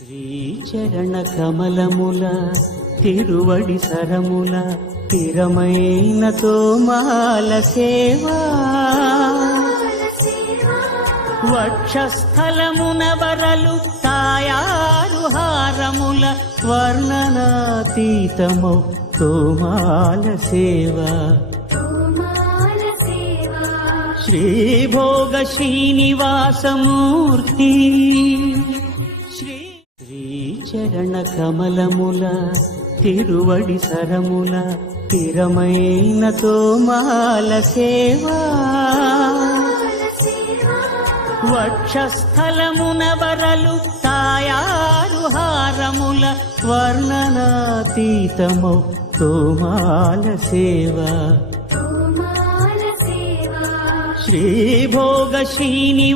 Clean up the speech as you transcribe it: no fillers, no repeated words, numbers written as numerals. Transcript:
శ్రీచరణ కమలముల తిరువడి సరముల తిరమైన తోమాల సేవా వక్షస్థలమున వరలు తాయారు హారముల వర్ణనాతీతమౌ తోమాల సేవా శ్రీభోగ శ్రీనివాసమూర్తి శ్రీచరణ కమలముల తిరువడి సరముల తిరమైన తోమాల సేవా వక్షస్థలమున వరలు తాయారు హారముల వర్ణనాతీతమౌ తోమాల సేవా శ్రీభోగ శ్రీనివాసమూర్తి